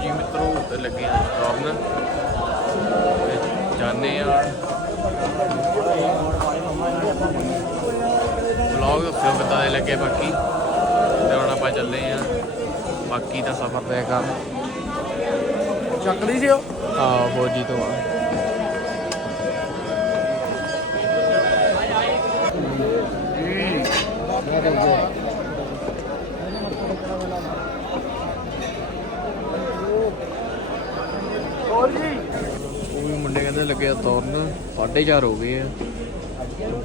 ਜੀ ਮਿੱਤਰੋ ਤੇ ਲੱਗੇ ਆ ਕਰਨ ਤੇ ਜਾਣੇ ਆ। ਵਲੌਗ ਕਿੱਦਾਂ ਦੇ ਲੱਗੇ ਬਾਕੀ। ਤੇ ਹੁਣ ਆਪਾਂ ਚੱਲੇ ਆ। ਬਾਕੀ ਦਾ ਸਫ਼ਰ ਤੈਅ ਕਰਨ ਚੱਕ ਲਈ ਸੀ ਉਹ? ਹਾਂ ਫੌਜੀ ਤੋਂ ਆ। ਉਹ ਵੀ ਮੁੰਡੇ ਕਹਿੰਦੇ ਲੱਗੇ ਆ ਤੁਰਨ 4:30 ਹੋ ਗਏ ਆ।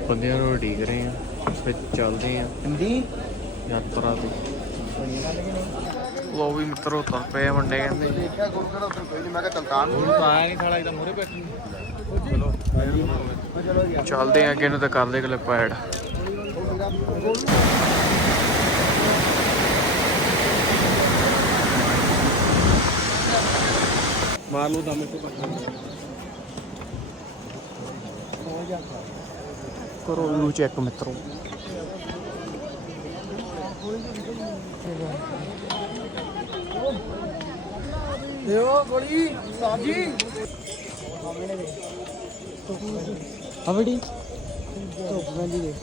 ਬੰਦਿਆਂ ਨੂੰ ਉਡੀਕ ਰਹੇ ਆ ਫਿਰ ਚੱਲਦੇ ਆ। ਹਿੰਦੀ? ਯਾਤਰਾ ਤੇ। ਲੋ ਵੀ ਮਿੱਤਰੋ ਤੁਰ ਪਏ ਆ ਮੁੰਡੇ। ਕਹਿੰਦੇ ਦੇਖਿਆ ਗੁਰੂ ਕਿਹੜਾ ਉੱਥੇ ਕੋਈ ਨਹੀਂ ਮੈਂ ਕਿਹਾ ਚਲਤਾਨ ਨੂੰ। ਤਾਂ ਆਇਆ ਨਹੀਂ ਖਾਲਾ ਇਹਦਾ ਮੂਰੇ ਬੈਠੀ ਚਲੋ ਚੱਲਦੇ ਆ ਅੱਗੇ ਨੂੰ ਤੇ ਕਰਦੇ ਕਲਿੱਪ ਐਡ ਮਾਰ ਲਓ ਦਮ ਇੱਥੇ ਕਰੋ ਵਿਊ ਚੈੱਕ ਮਿੱਤਰੋ ਦਿਓ ਗੋਲੀ ਸਾਜੀ ਹਵੜੀ ਧੁੱਪ ਪੈਂਦੀ ਦੇ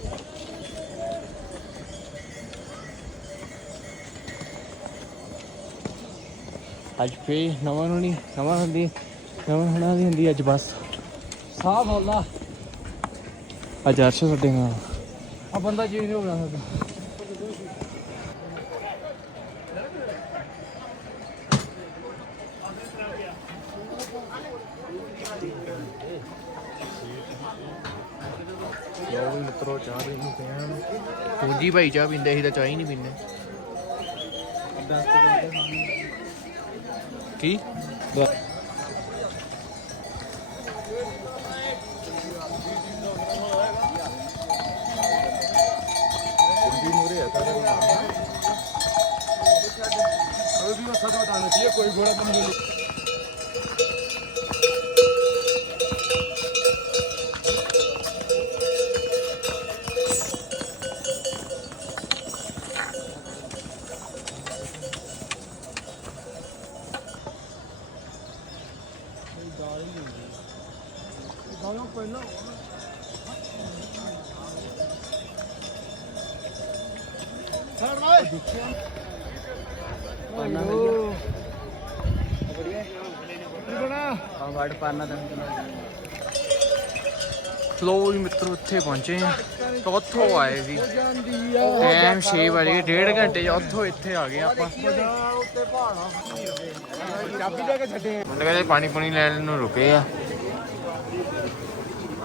ਅੱਜ ਫੇ ਨਵਾਂ ਨੂੰ ਨਹੀਂ ਨਵਾਂ ਹੁੰਦੀ ਨਵਾਂ ਹਣਾ ਦੀ ਹੁੰਦੀ ਅੱਜ ਬਸ। ਸਾਹ ਫੋਲਾ ਅੱਜ ਅਰਸ਼ ਸਾਡੇ ਨਾਲ। ਆ ਬੰਦਾ ਜੀ ਨਹੀਂ ਹੋਣਾ ਸਕਦਾ ਲੋ ਵੀ ਮਿੱਤਰੋ ਚਾਹ ਪੀ ਨੂੰ ਪਿਆ ਪੂੰਜੀ ਭਾਈ ਚਾਹ ਪੀਂਦੇ ਸੀ ਤਾਂ ਚਾਹ ਹੀ ਨਹੀਂ ਪੀਂਦੇ। ਕੀ? ਕੋਈ ਘੋੜਾ ਬੰਦ ਹਾਂ ਵਾੜ ਪਾਣਾ ਤਾਂ ਲੋ ਵੀ ਮਿੱਤਰੋ ਇੱਥੇ ਪਹੁੰਚੇ ਆ ਤਾਂ ਉੱਥੋਂ ਆਏ ਸੀ। ਟਾਈਮ 6 ਵਜੇ ਡੇਢ ਘੰਟੇ ਉੱਥੋਂ ਇੱਥੇ ਆ ਗਏ ਆਪਾਂ। ਬਾਜ਼ਾਰ ਉੱਤੇ ਪਹਾੜਾ ਚਾਬੀ ਦੇ ਕੇ ਛੱਡੇ ਮੁੰਡੇ ਕਹਿੰਦੇ ਪਾਣੀ ਪੁਣੀ ਲੈਣ ਨੂੰ ਰੁਕੇ ਆ।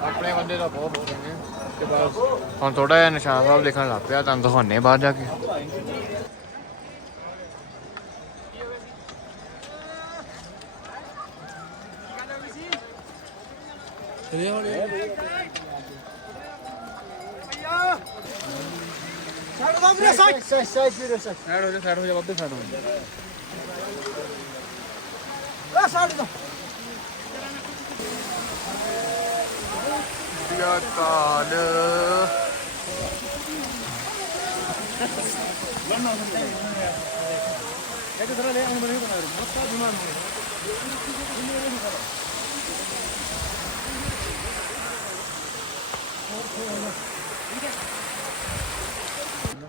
ਆਪਣੇ ਬੰਦੇ ਦਾ ਬਹੁਤ ਹੋ ਗਏ ਨੇ। ਤੇ ਬਸ ਹੁਣ ਥੋੜਾ ਜਿਹਾ ਨਿਸ਼ਾਨ ਸਾਹਿਬ ਦੇਖਣ ਲੱਗ ਪਿਆ ਤੁਹਾਨੂੰ ਦਿਖਾਉਣੇ ਬਾਹਰ ਜਾ ਕੇ। ਚਲੇ ਹੌਲੀ। ਛੱਡ ਦੋ ਵੀਰੇ ਸਾਈਡ ਸਾਈਡ ਸਾਈਡ ਵੀਰੇ ਸਾਈਡ ਸਾਈਡ ਹੋ ਜਾ ਸਾਈਡ ਹੋ ਜਾ ਬੱਬੇ ਸਾਈਡ ਹੋ ਜਾ। ਆ ਛੱਡ ਦੋ। ਯਾ ਕਾਲ ਇਹ ਕਿਧਰ ਲੈ ਹੁਣ ਨਹੀਂ ਬਣਾ ਰਹੀ। ਮਸਤਾ ਦਿਮਾਗ में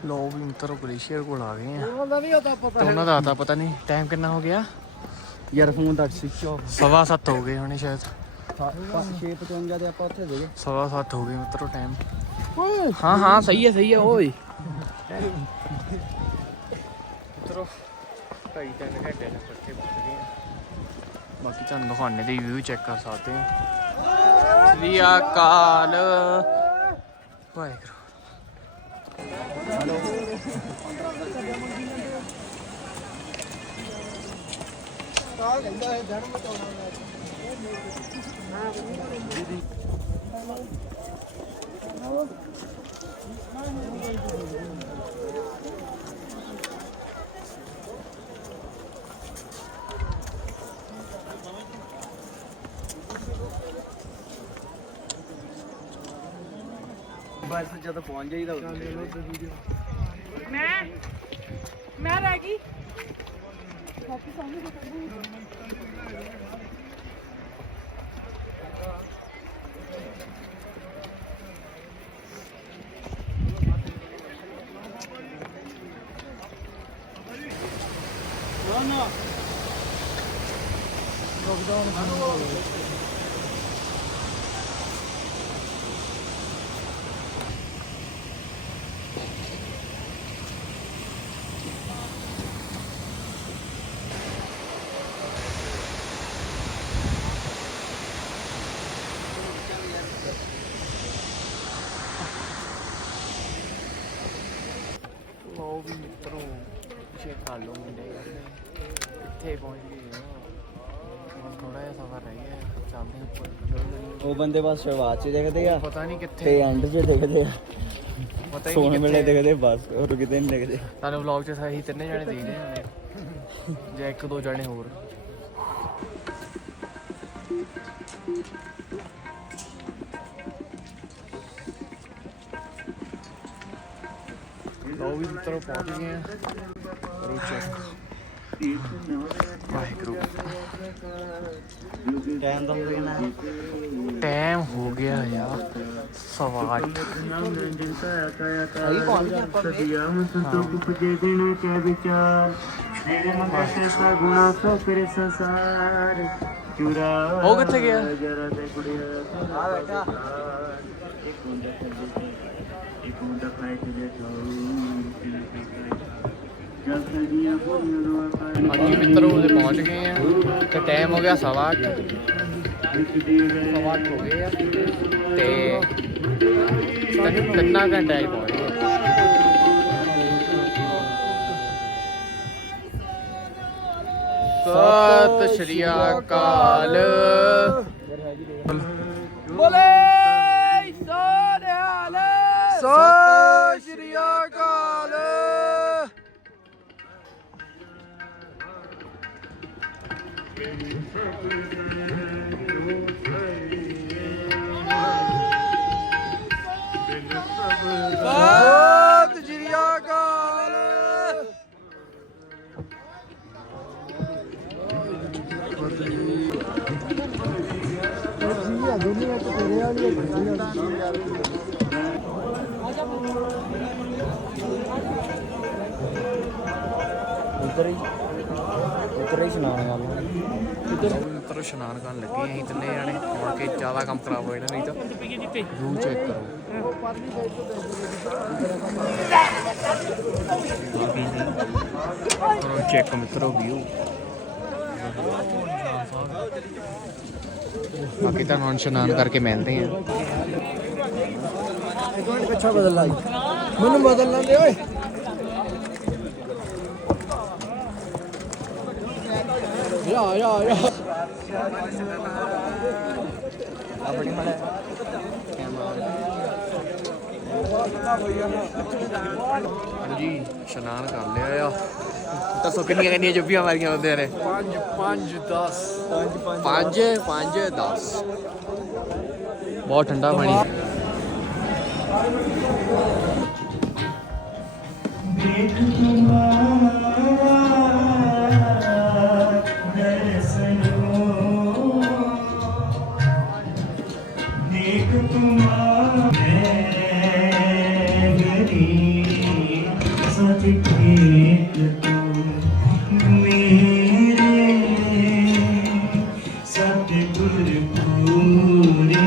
ਲੋ ਵੀ ਮਿੱਤਰੋ ਗਲੇਸ਼ੀਅਰ ਕੋਲ ਆ ਗਏ ਆ। ਉਹਨਾਂ ਦਾ ਨਹੀਂ ਹੁੰਦਾ ਪਤਾ ਤੇ ਉਹਨਾਂ ਦਾ ਤਾਂ ਪਤਾ ਨਹੀਂ ਟਾਈਮ ਕਿੰਨਾ ਹੋ ਗਿਆ? ਯਾਰ ਫੋਨ ਦਾ ਸਵਿਚ ਆਫ ਸਵਾ ਸੱਤ ਹੋ ਗਏ ਹੋਣੇ ਸ਼ਾਇਦ। 655 ਦੇ ਆਪਾਂ ਉੱਥੇ ਦੇ ਸਵਾ ਸੱਤ ਹੋ ਗਏ ਮਿੱਤਰੋ ਟਾਈਮ ਓਏ। ਹਾਂ ਹਾਂ ਸਹੀ ਹੈ ਸਹੀ ਹੈ ਓਏ। ਮਿੱਤਰੋ ਢਾਈ ਤਿੰਨ ਘੰਟੇ ਨਾਲ ਇਕੱਠੇ ਪਹੁੰਚ ਗਏ ਆ। ਬਾਕੀ ਤੁਹਾਨੂੰ ਦਿਖਾਉਣੇ ਦੇ ਵਿਊ ਚੈੱਕ ਕਰ ਸਕਦੇ ਆ ਸ੍ਰੀ ਅਕਾਲ। ਵਾਹਿਗੁਰੂ ਕਾਹ ਕਹਿੰਦਾ ਹੈ ਜੜ ਮਟਾਉਣਾ ਬਸ ਜਦੋਂ ਪਹੁੰਚ ਜਾਈਦਾ ਮੈਂ ਮੈਂ ਰਹਿ ਗਈ ਲਓ ਵੀ ਮਿੱਤਰੋ ਚੈੱਕ ਕਰ ਲਓ ਮੁੰਡੇ। ਕਿੱਥੇ ਪਹੁੰਚ ਗਏ ਹੁਣ ਥੋੜਾ ਜਿਹਾ ਸਫ਼ਰ ਰਹਿ ਗਿਆ। ਚੱਲਦੇ ਹਾਂ ਉੱਪਰ ਉਹ ਬੰਦੇ ਬਸ ਸ਼ੁਰੂਆਤ 'ਚ ਦੇਖਦੇ ਆ ਪਤਾ ਨਹੀਂ ਤੇ ਕਿੱਥੇ ਐਂਡ 'ਚ ਦੇਖਦੇ ਆ। ਪਤਾ ਹੀ ਨਹੀਂ ਕਿੱਥੇ। ਦੇਖਦੇ ਬਸ ਹੋਰ ਕਿਤੇ ਨਹੀਂ ਦੇਖਦੇ। ਤੁਹਾਨੂੰ ਵਲੌਗ 'ਚ ਸਹੀ ਤਿੰਨੇ ਜਣੇ ਦੇਖਦੇ ਹੋਣੇ। ਜਾਂ ਇੱਕ ਦੋ ਜਣੇ ਹੋਰ। ਲਓ ਵੀ ਮਿੱਤਰੋ ਪਹੁੰਚ ਗਏ ਆ ਕਰੋ ਚੈੱਕ ਵਾਹਿਗੁਰੂ ਟਾਈਮ ਦਾ ਹੋ ਗਿਆ ਨਾ ਟਾਈਮ ਹੋ ਗਿਆ ਯਾਰ ਸਵਾ ਅੱਠ ਸਹੀ ਪਹੁੰਚ ਗਏ ਆਪਾਂ ਵੀ ਉਹ ਕਿੱਥੇ ਗਿਆ ਆ ਬੈਠਾ ਹਾਂਜੀ ਮਿੱਤਰੋ ਉਹਦੇ ਪਹੁੰਚ ਗਏ ਆ। ਤੇ ਟਾਈਮ ਹੋ ਗਿਆ ਸਵਾ ਅੱਠ। ਸਵਾ ਅੱਠ ਹੋ ਗਏ ਆ। ਤੇ ਤਿੰਨ- ਤਿੰਨਾਂ ਘੰਟੇ ਆਈ ਪਹੁੰਚ ਗਏ। ਸਤਿ ਸ਼੍ਰੀ ਅਕਾਲ। ਬੋਲੇ। ਸੋਨਿਆਲ ਸਤਿ ਸ਼੍ਰੀ ਅਕਾਲ। ਸਤਿ ਇਸ਼ਨਾਨ ਕਰਨ ਲੱਗੇ ਅਸੀਂ ਤਿੰਨੇ ਜਾਣੇ ਮੁੜ ਕੇ ਜ਼ਿਆਦਾ ਕੰਮ ਖਰਾਬ ਹੋ ਜਾਣਾ, ਨਹੀਂ ਤਾਂ ਵਿਊ ਚੈੱਕ ਕਰੋ। ਕਰੋ ਚੈੱਕ ਮਿੱਤਰੋ ਵਿਊ। ਬਾਕੀ ਤਾਂ ਹੁਣ ਇਸ਼ਨਾਨ ਕਰਕੇ ਮਿਲਦੇ ਆ। ਪਿੱਛਾ ਬਦਲ ਲਾ ਮੈਨੂੰ ਬਦਲ ਲੈਂਦੇ ਓਏ। ਯਾ ਯਾ ਯਾ। ਆਪਣੀ ਮੜਾ ਹਾਂਜੀ, ਇਸ਼ਨਾਨ ਕਰ ਲਿਆ ਆ। ਦੱਸੋ, ਕਿੰਨੀਆਂ ਕਿੰਨੀਆਂ ਜੱਫੀਆਂ ਮਾਰੀਆਂ ਬੰਦੇ ਨੇ? 5 5 10 5 5 10 ਬਹੁਤ ਠੰਡਾ ਪਾਣੀ। ਸਤਿਗੁਰ ਪੂਰੇ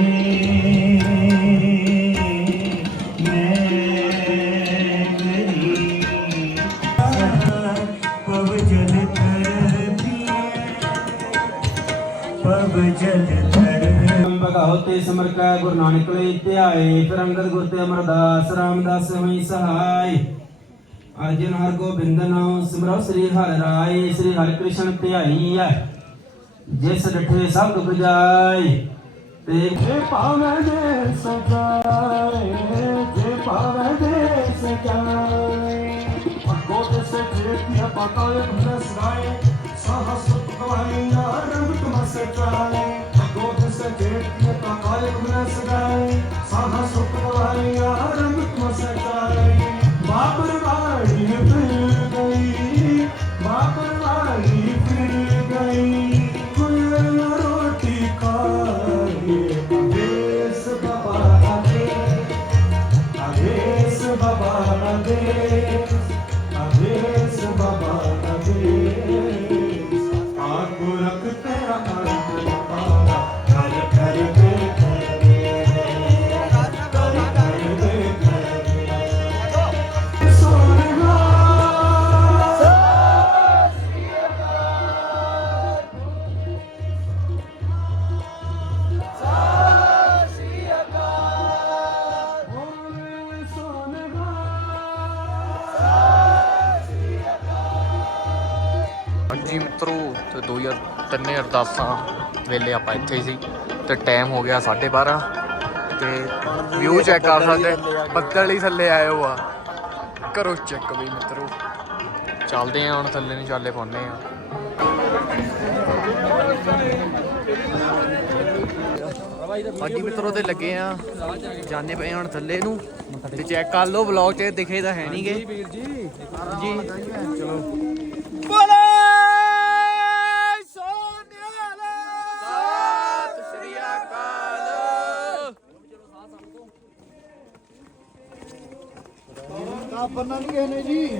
ਮੈਂ ਗਰੀ ਪਵ ਜਲ ਧਰ ਪਵ ਜਲ ਧਰ ਭਗਵਤੇ ਸਿਮਰ ਕੈ ਗੁਰੂ ਨਾਨਕ ਲਈ ਧਿਆਏ, ਫਿਰ ਅੰਗਦ ਗੁਰ ਤੇ ਅਮਰਦਾਸ ਰਾਮਦਾਸ ਹੋਈ ਸਹਾਈ। ਅਰਜਨ ਹਰ ਗੋਬਿੰਦ ਨਾਮ ਸਿਮਰੋ ਸ੍ਰੀ ਹਰਿ ਰਾਏ, ਸ੍ਰੀ ਹਰਿ ਕ੍ਰਿਸ਼ਨ ਧਿਆਈ ਹੈ, ਜਿਸ ਡਠੇ ਸਭ ਦੁਖ ਜਾਏ। ਤੇ ਭਾਵੇਂ ਦੇ ਸਜਾਏ ਚਾਏ ਗੋਦ ਸੇ ਜੇਤੀਆ ਪਕਾਏ ਬਸ ਰਾਏ ਸਾਹਸ ਪਕਵਾਈਆ ਰੰਗ ਮਿੱਤਰੋ ਤੇ 2003 ਅਰਦਾਸਾਂ ਵੇਲੇ ਆਪਾਂ ਇੱਥੇ ਹੀ ਸੀ ਤੇ ਟਾਈਮ ਹੋ ਗਿਆ 12:30 ਤੇ ਵਿਊ ਚੈੱਕ ਕਰ ਸਕਦੇ। ਬੱਦਲ ਹੀ ਥੱਲੇ ਆਏ ਹੋ ਆ। ਕਰੋ ਚੈੱਕ ਵੀ ਮਿੱਤਰੋ। ਚੱਲਦੇ ਆ ਹੁਣ ਥੱਲੇ ਨੂੰ ਚਾਲੇ ਪਾਉਨੇ ਆ। ਹਾਂਜੀ ਮਿੱਤਰੋ ਤੇ ਲੱਗੇ ਆ ਜਾਣੇ ਪਏ ਹੁਣ ਥੱਲੇ ਨੂੰ ਤੇ ਚੈੱਕ ਕਰ ਲਓ ਵਲੌਗ 'ਚ ਦਿਖੇ ਤਾਂ ਹੈ ਨਹੀਂਗੇ ਵੀਰ ਜੀ। ਜੀ। ਚਲੋ। ਬੰਨਾ ਨਹੀਂ ਕਹਿੰਦੇ ਜੀ।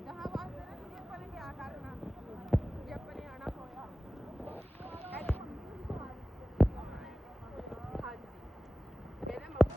ਜਹਾਂ ਵਾਸਤੇ ਨਾ ਜੇ ਆਪਾਂ ਨੇ ਕਿਆ ਕਰਨਾ ਜੇ ਆਪਾਂ ਨੇ ਆਣਾ ਹੋਇਆ ਹਾਂਜੀ ਇਹਦੇ ਮੰਮਾ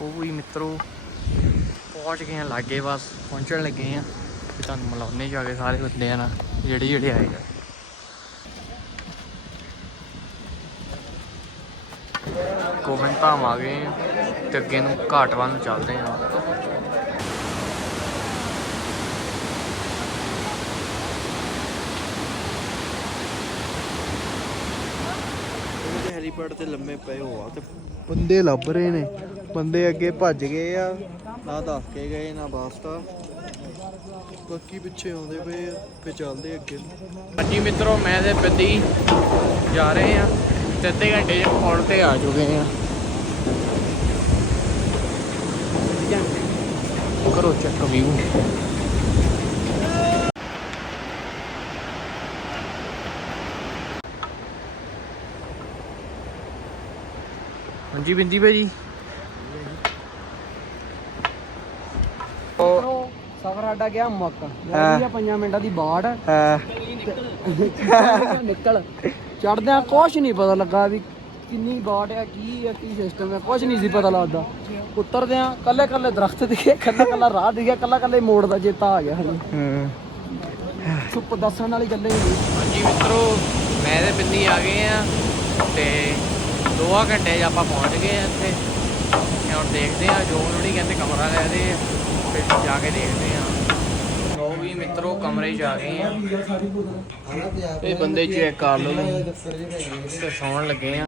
ਉਹ ਵੀ ਮਿੱਤਰੋ ਪਹੁੰਚ ਗਏ ਆ ਲਾਗੇ ਬਸ ਪਹੁੰਚਣ ਲੱਗੇ ਆ। ਤੇ ਤੁਹਾਨੂੰ ਮਿਲਾਉਣੇ ਜਾ ਕੇ ਸਾਰੇ ਬੰਦਿਆਂ ਨਾਲ ਜਿਹੜੇ ਜਿਹੜੇ ਆਏ ਆ। ਗੋਬਿੰਦ ਧਾਮ ਆ ਗਏ ਆ ਤੇ ਅੱਗੇ ਨੂੰ ਘਾਟ ਵੱਲ ਨੂੰ ਚੱਲਦੇ ਆ। ਹੈਲੀਪੈਡ ਤੇ ਲੰਮੇ ਪਏ ਹੋ ਆ ਤੇ ਬੰਦੇ ਲੱਭ ਰਹੇ ਨੇ। ਬੰਦੇ ਅੱਗੇ ਭੱਜ ਗਏ ਆ। ਨਾ ਦੱਸ ਕੇ ਗਏ, ਨਾ ਵਾਸਤਾ ਬਾਕੀ ਪਿੱਛੇ ਆਉਂਦੇ ਪਏ ਆ ਫੇ ਚੱਲਦੇ ਅੱਗੇ। ਹਾਂਜੀ ਮਿੱਤਰੋ, ਮੈਂ ਤੇ ਬੱਦੀ ਜਾ ਰਹੇ ਆ, ਤੇ ਅੱਧੇ ਘੰਟੇ ਚ ਪੁਲ ਤੇ ਆ ਚੁੱਕੇ ਆ। ਕਰੋ ਚੈੱਕ ਵੀਊ ਹਾਂਜੀ ਬਿੰਦੀ ਭਾਜੀ। ਸਾਡਾ ਗਿਆ ਮੁੱਕ। ਲੱਗਦੀ ਆ 5 ਮਿੰਟਾਂ ਦੀ ਬਾੜ। ਨਿਕਲ। ਚੜਦਿਆਂ ਕੁਝ ਨਹੀਂ ਪਤਾ ਲੱਗਾ ਵੀ ਕਿੰਨੀ ਬਾੜ ਆ ਕੀ ਆ ਕੀ ਸਿਸਟਮ ਆ ਕੁਝ ਨਹੀਂ ਸੀ ਪਤਾ ਲੱਗਦਾ। ਉਤਰਦਿਆਂ ਕੱਲੇ ਕੱਲੇ ਦਰਖਤ ਦਿਖੇ ਕੱਲਾ ਕੱਲਾ ਰਾਹ ਦਿਖਿਆ ਕੱਲਾ ਕੱਲੇ ਮੋੜ ਦਾ ਚੇਤਾ ਆ ਗਿਆ ਹਾਂ। ਸੁੱਪ ਦੱਸਣ ਵਾਲੀ ਗੱਲੇ ਹੀ ਹਾਂਜੀ ਮਿੱਤਰੋ ਮੈਂ ਤੇ ਬਿੰਨੀ ਆ ਗਏ ਆ ਤੇ 2 ਘੰਟੇ 'ਚ ਆਪਾਂ ਪਹੁੰਚ ਗਏ ਆ ਇੱਥੇ। ਹੁਣ ਦੇਖਦੇ ਆ ਜੋ ਉਹਨਾਂ ਨੇ ਕਹਿੰਦੇ ਕਮਰਾ ਲੈ ਦੇ ਫਿਰ ਜਾ ਕੇ ਦੇਖਦੇ ਆ। ਮਿੱਤਰੋ ਕਮਰੇ 'ਚ ਆ ਗਏ ਆ। ਇਹ ਬੰਦੇ ਚੈੱਕ ਕਰ ਲਓ ਤੁਸੀਂ। ਤੇ ਸੌਣ ਲੱਗੇ ਆ।